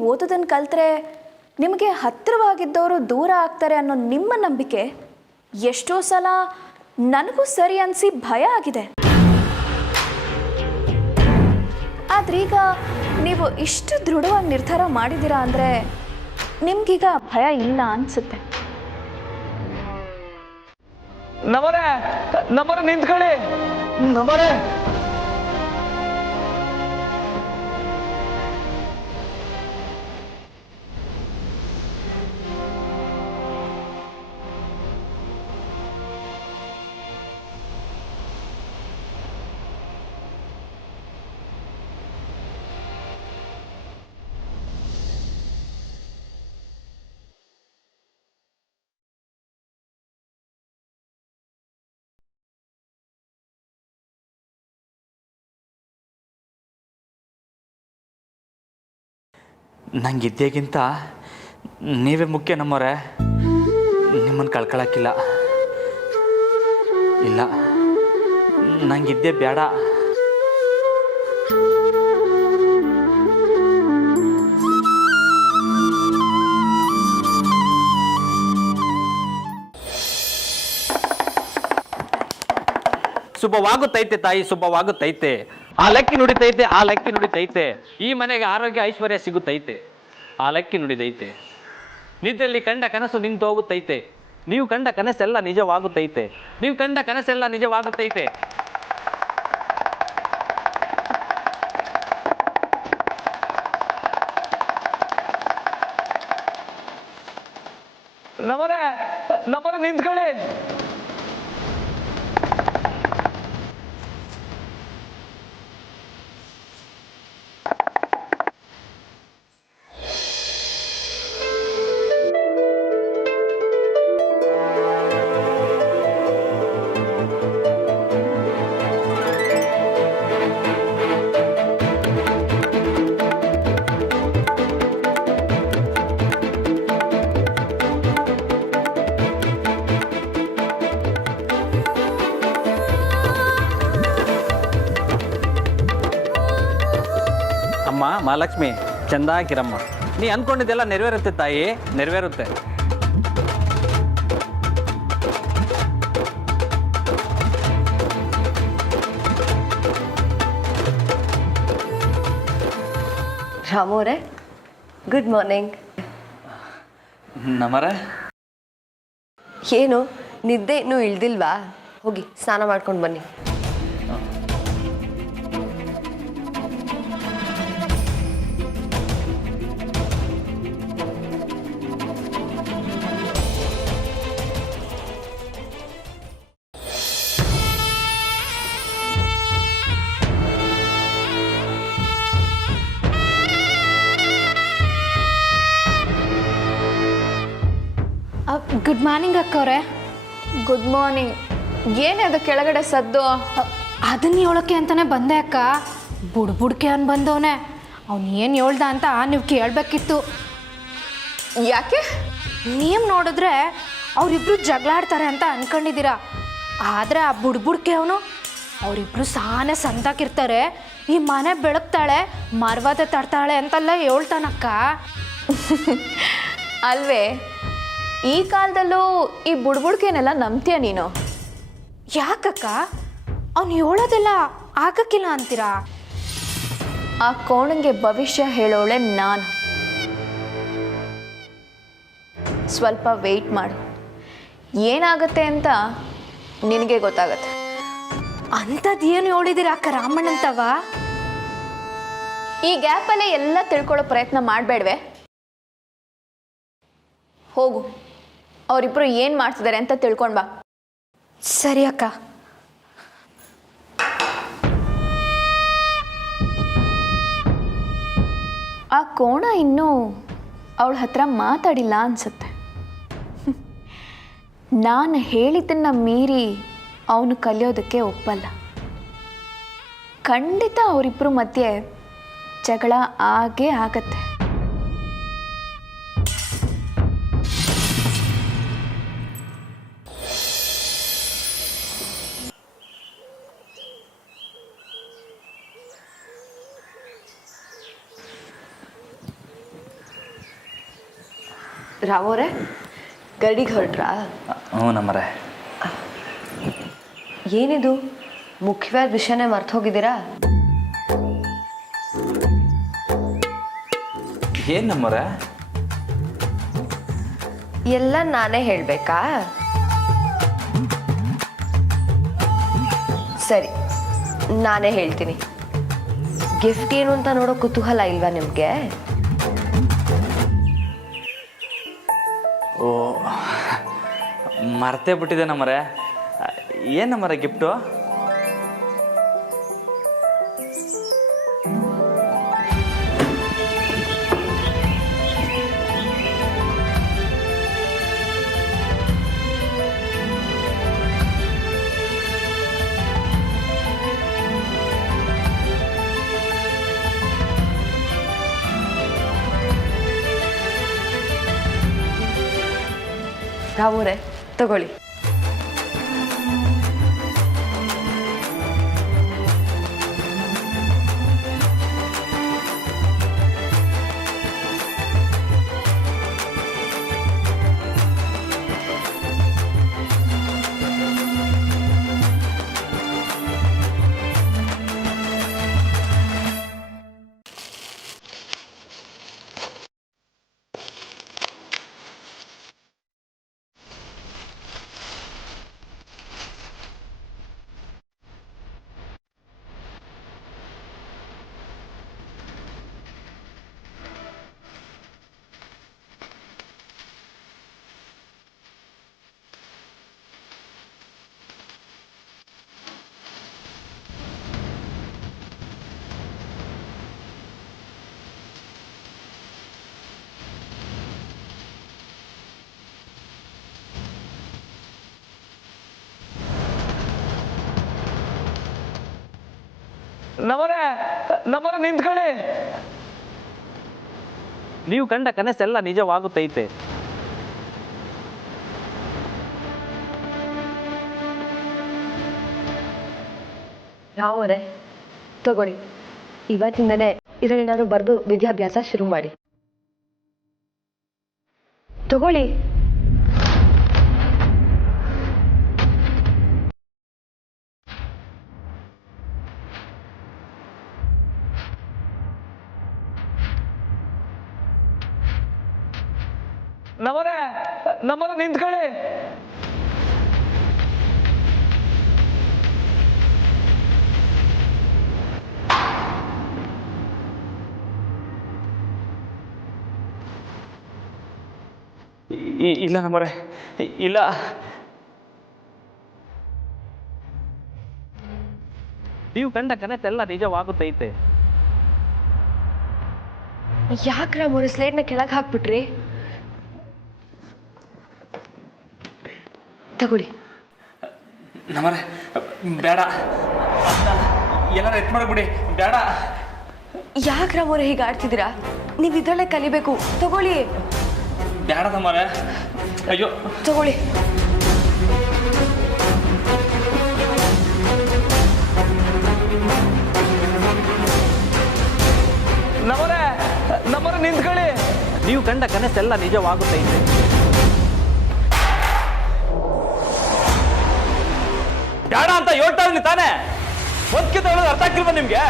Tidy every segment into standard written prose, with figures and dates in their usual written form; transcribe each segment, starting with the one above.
ನೀವು ಓದೋದನ್ನು ಕಲ್ತ್ರೆ ನಿಮಗೆ ಹತ್ತಿರವಾಗಿದ್ದವರು ದೂರ ಆಗ್ತಾರೆ ಅನ್ನೋ ನಿಮ್ಮ ನಂಬಿಕೆ ಎಷ್ಟೋ ಸಲ ನನಗೂ ಸರಿ ಅನಿಸಿ ಭಯ ಆಗಿದೆ. ಆದ್ರೀಗ ನೀವು ಇಷ್ಟು ದೃಢವಾಗಿ ನಿರ್ಧಾರ ಮಾಡಿದ್ದೀರಾ ಅಂದರೆ ನಿಮ್ಗೀಗ ಭಯ ಇಲ್ಲ ಅನಿಸುತ್ತೆ. ನಮ್ಮರೆ ನಿಂತ್ಕೊಳ್ಳಿ. ನಮ್ಮರೆ ನಂಗಿದ್ದೇಗಿಂತ ನೀವೇ ಮುಖ್ಯ ನಮ್ಮವರೇ. ನಿಮ್ಮನ್ನು ಕಳ್ಕೊಳಕ್ಕಿಲ್ಲ. ಇಲ್ಲ, ನಂಗಿದ್ದೇ ಬೇಡ. ಶುಭವಾಗುತ್ತೈತೆ ತಾಯಿ, ಶುಭವಾಗುತ್ತೈತೆ. ಆ ಲಕ್ಕಿ ನುಡಿತೈತೆ, ಆ ಲಕ್ಕಿ ನುಡಿತೈತೆ. ಈ ಮನೆಗೆ ಆರೋಗ್ಯ ಐಶ್ವರ್ಯ ಸಿಗುತ್ತೈತೆ. ಆ ಲಕ್ಕಿ ನುಡಿದೈತೆ. ನಿದ್ರೆಯಲ್ಲಿ ಕಂಡ ಕನಸು ನಿಂತು ಹೋಗುತ್ತೈತೆ. ನೀವು ಕಂಡ ಕನಸೆಲ್ಲ ನಿಜವಾಗುತ್ತೈತೆ. ನೀವು ಕಂಡ ಕನಸೆಲ್ಲ ನಿಜವಾಗುತ್ತೈತೆ. ನಮ್ಮರೆ ನಿಂತ್ಕೊಳ್ಳಿ. ಅಮ್ಮ ಮಹಾಲಕ್ಷ್ಮಿ, ಚಂದಾಗಿರಮ್ಮ. ನೀ ಅಂದ್ಕೊಂಡಿದ್ದೆಲ್ಲ ನೆರವೇರುತ್ತೆ ತಾಯಿ, ನೆರವೇರುತ್ತೆ. ರಾಮು ಅವರೇ, ಗುಡ್ ಮಾರ್ನಿಂಗ್. ನಮ್ಮರೆ ಏನು ನಿದ್ದೆ ಇನ್ನೂ ಇಳ್ದಿಲ್ವಾ? ಹೋಗಿ ಸ್ನಾನ ಮಾಡ್ಕೊಂಡು ಬನ್ನಿ. ಗುಡ್ ಮಾರ್ನಿಂಗ್ ಅಕ್ಕವ್ರೆ. Good morning. ಏನೇ ಅದು ಕೆಳಗಡೆ ಸದ್ದು? ಅದನ್ನ ಹೇಳೋಕ್ಕೆ ಅಂತಲೇ ಬಂದೆ ಅಕ್ಕ. ಬುಡ್ಬುಡ್ಕೆ ಅನ್ ಬಂದವನೆ. ಅವ್ನು ಏನು ಹೇಳ್ದ ಅಂತ ನೀವು ಕೇಳಬೇಕಿತ್ತು. ಯಾಕೆ? ನೀವು ನೋಡಿದ್ರೆ ಅವರಿಬ್ರು ಜಗಳಾಡ್ತಾರೆ ಅಂತ ಅನ್ಕೊಂಡಿದ್ದೀರಾ. ಆದರೆ ಆ ಬುಡ್ಬುಡ್ಕೆ ಅವನು ಅವರಿಬ್ರು ಸಾನೆ ಸಂತಾಕಿರ್ತಾರೆ. ಈ ಮನೆ ಬೆಳಗ್ತಾಳೆ, ಮರ್ವಾದೆ ತಡ್ತಾಳೆ ಅಂತೆಲ್ಲ ಹೇಳ್ತಾನಕ್ಕ. ಅಲ್ವೇ, ಈ ಕಾಲದಲ್ಲೂ ಈ ಬುಡ್ಬುಡ್ಕೆನೆಲ್ಲ ನಂಬ್ತೀಯ ನೀನು? ಯಾಕಕ್ಕ? ಅವ್ನು ಹೇಳೋದೆಲ್ಲ ಆಗಕ್ಕಿಲ್ಲ ಅಂತೀರಾ? ಆ ಕೋಣಂಗೆ ಭವಿಷ್ಯ ಹೇಳೋಳೆ ನಾನು. ಸ್ವಲ್ಪ ವೆಯ್ಟ್ ಮಾಡು, ಏನಾಗುತ್ತೆ ಅಂತ ನಿನಗೆ ಗೊತ್ತಾಗತ್ತೆ. ಅಂಥದ್ದು ಏನು ಹೇಳಿದಿರ ಅಕ್ಕ ರಾಮಣ್ಣಂತವ? ಈ ಗ್ಯಾಪಲ್ಲೇ ಎಲ್ಲ ತಿಳ್ಕೊಳ್ಳೋ ಪ್ರಯತ್ನ ಮಾಡಬೇಡ್ವೆ. ಹೋಗು, ಅವರಿಬ್ರು ಏನು ಮಾಡ್ತಿದ್ದಾರೆ ಅಂತ ತಿಳ್ಕೊಂಡು ಬಾ. ಸರಿ ಅಕ್ಕ. ಆ ಕೋಣ ಇನ್ನೂ ಅವಳ ಹತ್ರ ಮಾತಾಡಿಲ್ಲ ಅನ್ಸುತ್ತೆ. ನಾನು ಹೇಳಿದ್ದನ್ನು ಮೀರಿ ಅವನು ಕಲಿಯೋದಕ್ಕೆ ಒಪ್ಪಲ್ಲ. ಖಂಡಿತ ಅವರಿಬ್ಬರ ಮಧ್ಯೆ ಜಗಳ ಆಗೇ ಆಗತ್ತೆ. ರಾಮೋರೆ ಗಡಿಗೆ ಹೊರಟ್ರಾ? ಹ್ಞೂ ನಮ್ಮರೆ. ಏನಿದು ಮುಖ್ಯವಾದ ವಿಷಯನೇ ಮರ್ತು ಹೋಗಿದ್ದೀರಾ? ಏನು ನಮ್ಮರೆ? ಎಲ್ಲ ನಾನೇ ಹೇಳಬೇಕಾ? ಸರಿ, ನಾನೇ ಹೇಳ್ತೀನಿ. ಗಿಫ್ಟ್ ಏನು ಅಂತ ನೋಡೋ ಕುತೂಹಲ ಇಲ್ವಾ ನಿಮಗೆ? ಓ, ಮರ್ತೇ ಬಿಟ್ಟಿದೆ ನಮ್ಮರೆ. ಏನು ನಮ್ಮರೆ ಗಿಫ್ಟು? ರಾಮೋರೆ ತಗೊಳ್ಳಿ. ನಮ್ಮನೆ ನಿಂತ್ಕೊಳ್ಳಿ. ನೀವು ಕಂಡ ಕನಸೆಲ್ಲ ನಿಜವಾಗುತ್ತೈತೆ. ರಾಮೋರೆ ತಗೊಳ್ಳಿ. ಇವತ್ತಿಂದನೇ ಇದನ್ನೇನಾದ್ರು ಬರೆದು ವಿದ್ಯಾಭ್ಯಾಸ ಶುರು ಮಾಡಿ. ತಗೊಳ್ಳಿ. ನಮ್ಮನೆ ನಿಂತ್ಕೊಳ್ಳಿ. ಇಲ್ಲ ನಮ್ಮರೆ, ಇಲ್ಲ. ನೀವು ಕಂಡ ಕನಸೆಲ್ಲ ನಿಜವಾಗುತ್ತೈತೆ. ಯಾಕೆ ರಾಮೋರೆ ಸ್ಲೇಟ್ನ ಕೆಳಗೆ ಹಾಕ್ಬಿಟ್ರಿ? ತಗೊಳ್ಳಿ. ನಮ್ಮರೆ ಬೇಡ, ಎಲ್ಲಾರ ಎತ್ ಮಾಡ್ಬಿಡಿ, ಬೇಡ. ಯಾಕೆ ರಾಮೋರೆ ಹೀಗೆ ಆಡ್ತಿದ್ದೀರಾ? ನೀವು ಇದರಲ್ಲೇ ಕಲಿಬೇಕು. ತಗೊಳ್ಳಿ. ಬೇಡ ನಮ್ಮರೆ. ಅಯ್ಯೋ ತಗೊಳ್ಳಿ. ನಮ್ಮನೆ ನಿಂತ್ಕೊಳ್ಳಿ. ನೀವು ಕಂಡ ಕನಸೆಲ್ಲ ನಿಜವಾಗುತ್ತೈತೆ. ಬೇಡ ಅಂತ ಹೇಳ್ತಾ ಇದ್ದೀನಿ ತಾನೇ. ಒದ್ಕಿತ ಹೇಳೋದು ಅರ್ಥ ಆಗ್ತಿಲ್ವಾ ನಿಮ್ಗೆ?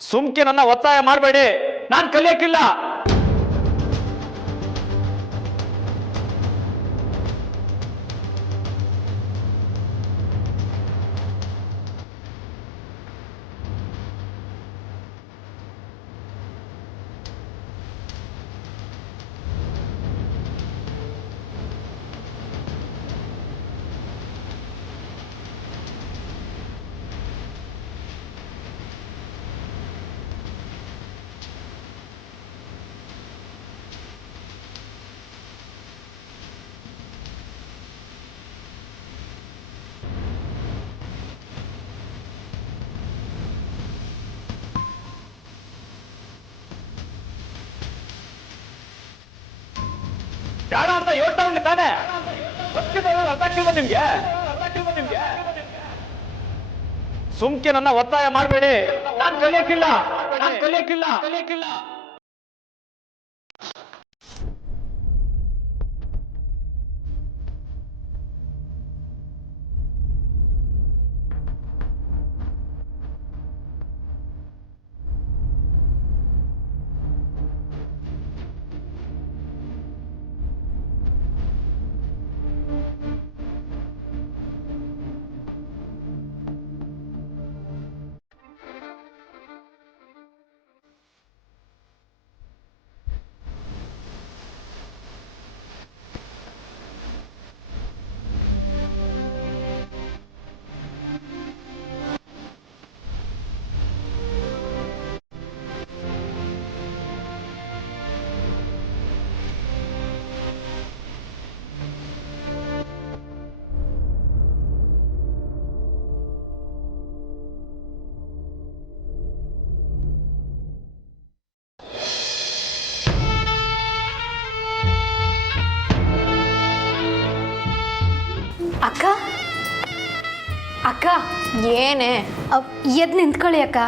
ಸುಮ್ಕೆ ನನ್ನ ಒತ್ತಾಯ ಮಾಡಬೇಡಿ, ನಾನು ಕಲಿಯಕ್ಕಿಲ್ಲ. ಬೇಡ ಅಂತ ಹೇಳ್ತಾ ಇದ್ದೀನಿ ತಾನೇ. ಒದ್ಕಿತ ಹೇಳೋದು ಅರ್ಥ ಆಗ್ತಿಲ್ವಾ ನಿಮ್ಗೆ? ಸುಮ್ಕೆ ನನ್ನ ಒತ್ತಾಯ ಮಾಡಬೇಡಿ, ನಾನು ಕಲಿಯಕ್ಕಿಲ್ಲ. ಅಕ್ಕ ಅಕ್ಕ ಏನೇ ಎದ್ದು ನಿಂತ್ಕೊಳ್ಳಿ ಅಕ್ಕ.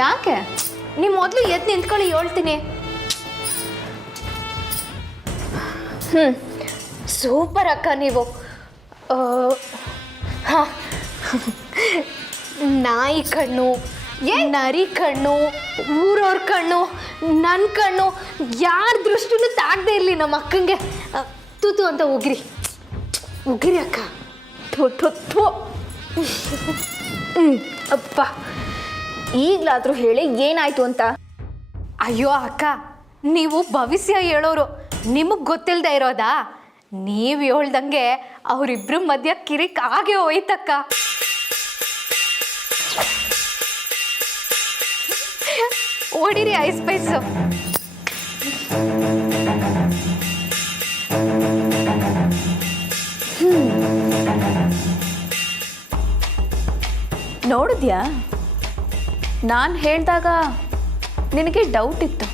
ಯಾಕೆ? ನೀವು ಮೊದಲು ಎದ್ದು ನಿಂತ್ಕೊಳ್ಳಿ ಹೇಳ್ತೀನಿ. ಸೂಪರ್ ಅಕ್ಕ ನೀವು. ಹಾಂ, ನಾಯಿ ಕಣ್ಣು, ನರಿ ಕಣ್ಣು, ಊರವ್ರ ಕಣ್ಣು, ನನ್ನ ಕಣ್ಣು, ಯಾರ ದೃಷ್ಟಿನೂ ತಾಗದೆ ಇರಲಿ ನಮ್ಮ ಅಕ್ಕಂಗೆ. ತೂತು ಅಂತ ಉಗಿರಿ ಉಗಿರಿ ಅಕ್ಕ. ಥು. ಅಪ್ಪ, ಈಗಲಾದರೂ ಹೇಳಿ ಏನಾಯ್ತು ಅಂತ. ಅಯ್ಯೋ ಅಕ್ಕ, ನೀವು ಭವಿಷ್ಯ ಹೇಳೋರು, ನಿಮಗೆ ಗೊತ್ತಿಲ್ಲದೆ ಇರೋದಾ? ನೀವು ಹೇಳ್ದಂಗೆ ಅವರಿಬ್ರ ಮಧ್ಯ ಕಿರಿಕ್ ಹಾಗೆ ಹೋಯ್ತಕ್ಕ. ಓಡಿರಿ ಐಸ್ ಪೈಸು. ನೋಡಿದ್ಯಾ, ನಾನು ಹೇಳಿದಾಗ ನಿನಗೆ ಡೌಟ್ ಇತ್ತು,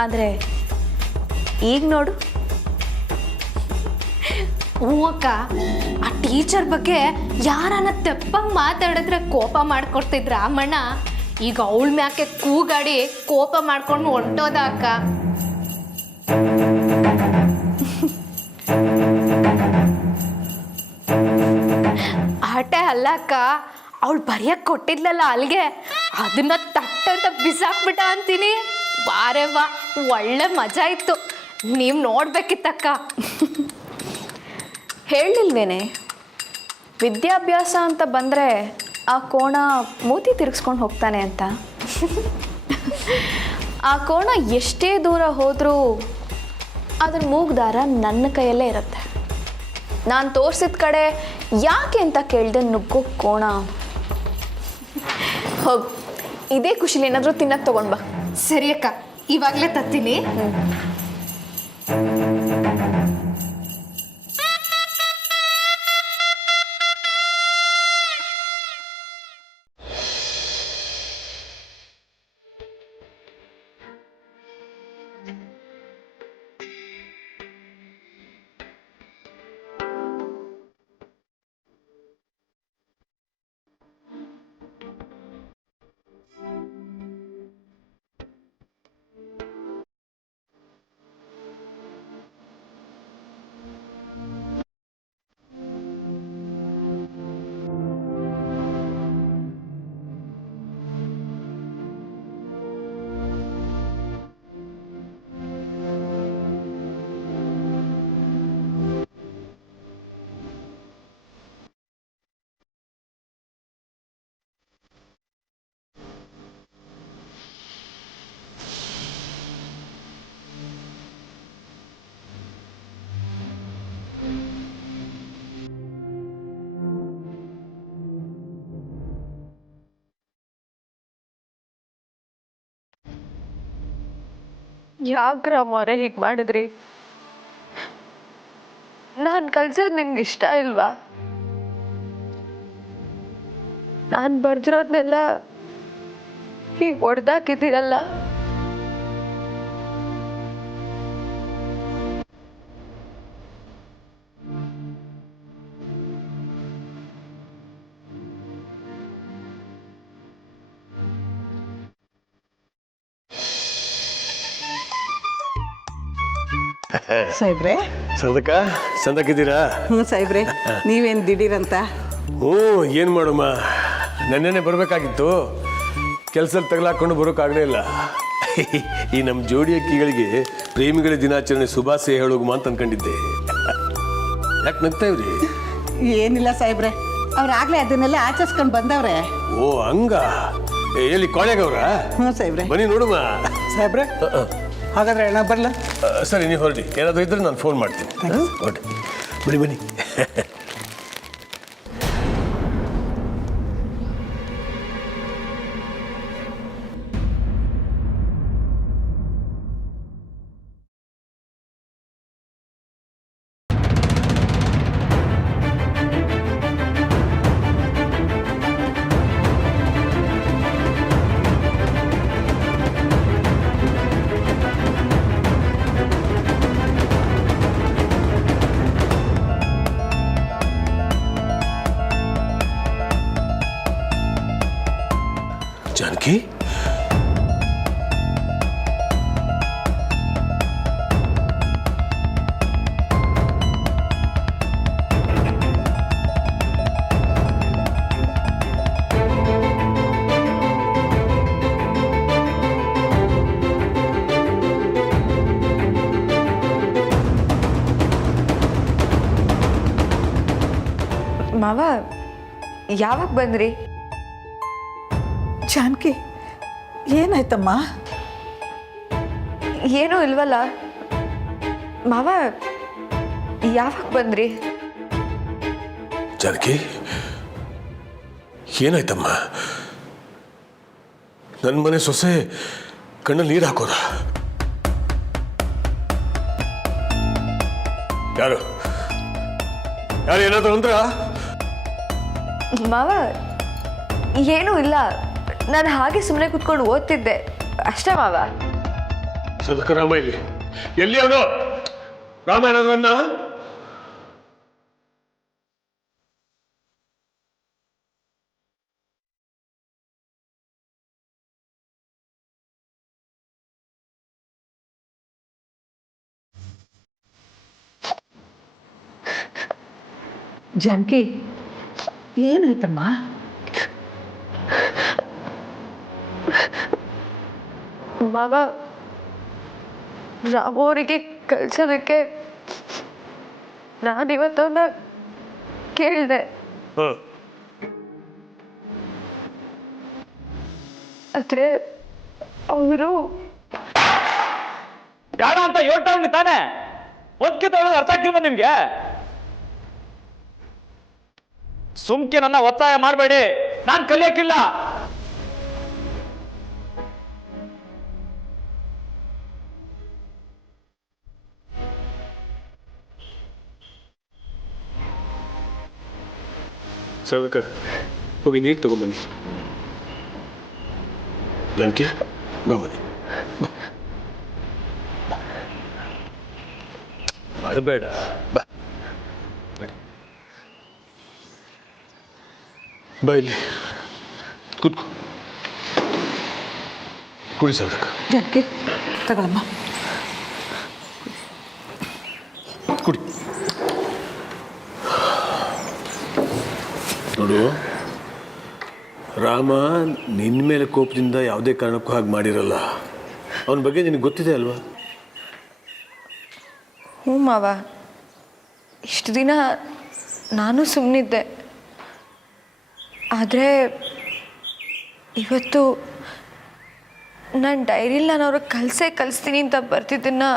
ಆದರೆ ಈಗ ನೋಡು. ಹ್ಞೂ ಅಕ್ಕ, ಆ ಟೀಚರ್ ಬಗ್ಗೆ ಯಾರನ್ನ ತೆಪ್ಪಂಗೆ ಮಾತಾಡಿದ್ರೆ ಕೋಪ ಮಾಡ್ಕೊಡ್ತಿದ್ರ ರಾಮಣ್ಣ, ಈಗ ಅವಳ ಮ್ಯಾಕೆ ಕೂಗಾಡಿ ಕೋಪ ಮಾಡ್ಕೊಂಡು ಹೊಂಟೋದ ಅಕ್ಕ. ಆಟೆ ಅಲ್ಲ ಅಕ್ಕ, ಅವಳು ಬರೆಯಕ್ಕೆ ಕೊಟ್ಟಿದ್ಲಲ್ಲ ಅಲ್ಲಿಗೆ, ಅದನ್ನ ತಟ್ಟಂತ ಬಿಸಾಕ್ಬಿಟ್ಟ ಅಂತೀನಿ. ಬಾರೆ ಬಾ, ಒಳ್ಳೆ ಮಜಾ ಇತ್ತು, ನೀವು ನೋಡ್ಬೇಕಿತ್ತಕ್ಕ. ಹೇಳಿಲ್ವೇನೆ, ವಿದ್ಯಾಭ್ಯಾಸ ಅಂತ ಬಂದರೆ ಆ ಕೋಣ ಮೂತಿ ತಿರುಗಿಸ್ಕೊಂಡು ಹೋಗ್ತಾನೆ ಅಂತ. ಆ ಕೋಣ ಎಷ್ಟೇ ದೂರ ಹೋದರೂ ಅದ್ರ ಮೂಗ್ದಾರ ನನ್ನ ಕೈಯಲ್ಲೇ ಇರುತ್ತೆ. ನಾನು ತೋರಿಸಿದ ಕಡೆ ಯಾಕೆ ಅಂತ ಕೇಳಿದೆ ನುಗ್ಗೋ ಕೋಣ. ಹೋಗಿ ಇದೇ ಖುಷಿಲಿ ಏನಾದರೂ ತಿನ್ನಕ್ಕೆ ತೊಗೊಂಡು ಬಾ. ಸರಿ ಅಕ್ಕ, ಇವಾಗಲೇ ತತ್ತೀನಿ. ಯಾಕ್ರಮ್ಮವ್ರೆ ಹೀಗೆ ಮಾಡಿದ್ರಿ? ನಾನು ಕಲ್ಸೋದು ನಿಮ್ಗೆ ಇಷ್ಟ ಇಲ್ವಾ? ನಾನು ಬರ್ದಿರೋದ್ನೆಲ್ಲ ಹೀಗೆ ಹೊಡೆದಾಕಿದ್ದೀರಲ್ಲ. ಸಾಹೇಬ್ರೆ, ಸದಕ ಸಂದಕಿದ್ದೀರಾ? ಹ್ಞೂ ಸಾಹೇಬ್ರೆ, ನೀವೇನು ದಿಢೀರಂತ? ಹ್ಞೂ, ಏನು ಮಾಡಮ್ಮ, ನೆನ್ನೆನೆ ಬರಬೇಕಾಗಿತ್ತು, ಕೆಲಸದಲ್ಲಿ ತಗಲಾಕೊಂಡು ಬರೋಕ್ಕಾಗಲೇ ಇಲ್ಲ. ಈ ನಮ್ಮ ಜೋಡಿ ಅಕ್ಕಿಗಳಿಗೆ ಪ್ರೇಮಿಗಳ ದಿನಾಚರಣೆ ಶುಭಾಶಯ ಹೇಳೋಗಮ್ಮ ಅಂತ ಅನ್ಕೊಂಡಿದ್ದೆ. ಯಾಕೆ ನಗ್ತಾ ಇವ್ರಿ? ಏನಿಲ್ಲ ಸಾಹೇಬ್ರೆ, ಅವ್ರಾಗಲೇ ಅದನ್ನೆಲ್ಲ ಆಚರಿಸ್ಕೊಂಡು ಬಂದವ್ರೆ. ಓ ಹಂಗ? ಎಲ್ಲಿ ಕೋಣೆಗವ್ರ? ಹ್ಞೂ ಸಾಹೇಬ್ರೆ. ಬನ್ನಿ ನೋಡುಮ್ಮ. ಸಾಹೇಬ್ರೆ, ಹಾಗಾದ್ರೆ ಅಣ್ಣ ಬರಲ್ಲ? ಸರಿ, ನೀವು ಹೊರಡಿ, ಏನಾದರೂ ಇದ್ರೆ ನಾನು ಫೋನ್ ಮಾಡ್ತೀನಿ. ಹೊರಡಿ, ಬನ್ನಿ ಬನ್ನಿ. ಜಾನಕಿ, ಮಾವ ಯಾವಾಗ ಬಂದ್ರಿ? ಜಾನಕಿ, ಏನಾಯ್ತಮ್ಮ? ಏನೂ ಇಲ್ವಲ್ಲ ಮಾವ, ಯಾವಾಗ ಬಂದ್ರಿ? ಜಾನಕಿ, ಏನಾಯ್ತಮ್ಮ? ನನ್ನ ಮನೆ ಸೊಸೆ ಕಣ್ಣಲ್ಲಿ ನೀರು ಹಾಕೋದ? ಯಾರು ಯಾರು ಏನಾದ್ರು ಅಂದ್ರ? ಮಾವ ಏನೂ ಇಲ್ಲ, ನಾನು ಹಾಗೆ ಸುಮ್ಮನೆ ಕೂತ್ಕೊಂಡು ಓದ್ತಿದ್ದೆ ಅಷ್ಟೇ ಮಾವ. ಸದಕ ರಾಮ ಇಲ್ಲಿ ಎಲ್ಲಿ ಅವನು? ರಾಮ ಏನಾದ್ರು ಅನ್ನ? ಜಾನಕಿ, ಏನಾಯ್ತಮ್ಮ? ಮಾವ, ರಾಮು ಅವರಿಗೆ ಕಳ್ಸೋದಕ್ಕೆ ನಾನಿವತ್ತವನ್ನ ಕೇಳಿದೆ. ಆದ್ರೆ ಅವರು ಬೇಡ ಅಂತ ಹೇಳ್ತಾವ್ನಿ ತಾನೆ. ಒದ್ಕೆ ತಗೊಳ್ಳೋದು ಅರ್ಥ ಆಗ್ತಿಲ್ವ ನಿಮ್ಗೆ? ಸುಮ್ಕೆ ನನ್ನ ಒತ್ತಾಯ ಮಾಡಬೇಡಿ, ನಾನು ಕಲಿಯಕ್ಕಿಲ್ಲ. ಸದಕ ಹೋಗಿ ನೀರು ತಗೊಂಬನ್ನಿ. ಜಾನಕಿ, ಬಾ ಬನ್ನಿ. ಅಳಬೇಡ, ಬಾ ಬಾ ಇಲ್ಲಿ ಕೂತ್ಕೋ. ಕುಡಿ ಸದಕ. ಜಾನಕಿ, ತಗೊಳಮ್ಮ. ಕುಡಿ. ನೋಡು, ರಾಮ ನಿನ್ನ ಮೇಲೆ ಕೋಪದಿಂದ ಯಾವುದೇ ಕಾರಣಕ್ಕೂ ಹಾಗೆ ಮಾಡಿರಲ್ಲ. ಅವನ ಬಗ್ಗೆ ನಿನಗೆ ಗೊತ್ತಿದೆ ಅಲ್ವಾ? ಹ್ಞೂ ಮಾವ, ಇಷ್ಟು ದಿನ ನಾನು ಸುಮ್ಮನಿದ್ದೆ. ಆದರೆ ಇವತ್ತು ನನ್ನ ಡೈರಿಲಿ ನಾನು ಅವ್ರಿಗೆ ಕಲಿಸ್ತೀನಿ ಅಂತ ಬರ್ತಿದ್ದನ್ನು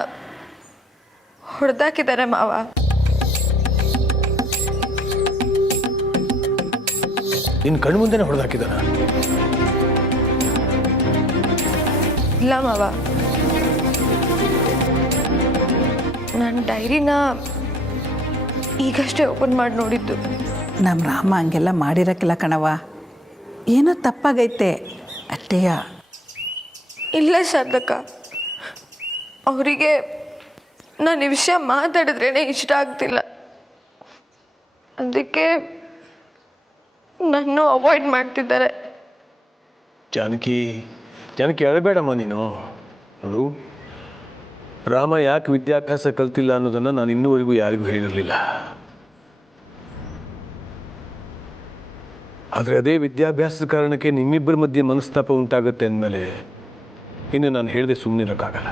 ಹೊಡೆದಾಕಿದ್ದಾರೆ ಮಾವ. ನಿನ್ನ ಕಣ್ಣು ಮುಂದೆನೇ ಹೊಡೆದಾಕಿದಾನ? ಇಲ್ಲ ಮಾವ, ನನ್ನ ಡೈರಿನ ಈಗಷ್ಟೇ ಓಪನ್ ಮಾಡಿ ನೋಡಿದ್ದು. ನಮ್ಮ ರಾಮ ಹಂಗೆಲ್ಲ ಮಾಡಿರಕ್ಕಿಲ್ಲ ಕಣವ, ಏನೋ ತಪ್ಪಾಗೈತೆ ಅಷ್ಟೇಯ. ಇಲ್ಲ ಶಾರದಕ್ಕ, ಅವರಿಗೆ ನಾನು ಈ ವಿಷಯ ಮಾತಾಡಿದ್ರೇ ಇಷ್ಟ ಆಗ್ತಿಲ್ಲ. ಅದಕ್ಕೆ ನನ್ನ ಅವಾಯ್ಡ್ ಮಾಡ್ತಿದ್ದಾರೆ. ಜಾನಕಿ, ಅಳಬೇಡಮ್ಮ ನೀನು. ನೋಡು, ರಾಮ ಯಾಕೆ ವಿದ್ಯಾಭ್ಯಾಸ ಕಲ್ತಿಲ್ಲ ಅನ್ನೋದನ್ನು ನಾನು ಇನ್ನೂವರೆಗೂ ಯಾರಿಗೂ ಹೇಳಿರಲಿಲ್ಲ. ಆದರೆ ಅದೇ ವಿದ್ಯಾಭ್ಯಾಸದ ಕಾರಣಕ್ಕೆ ನಿಮ್ಮಿಬ್ಬರ ಮಧ್ಯೆ ಮನಸ್ತಾಪ ಉಂಟಾಗುತ್ತೆ ಅಂದಮೇಲೆ ಇನ್ನು ನಾನು ಹೇಳಿದೆ ಸುಮ್ಮನಿರೋಕ್ಕಾಗಲ್ಲ.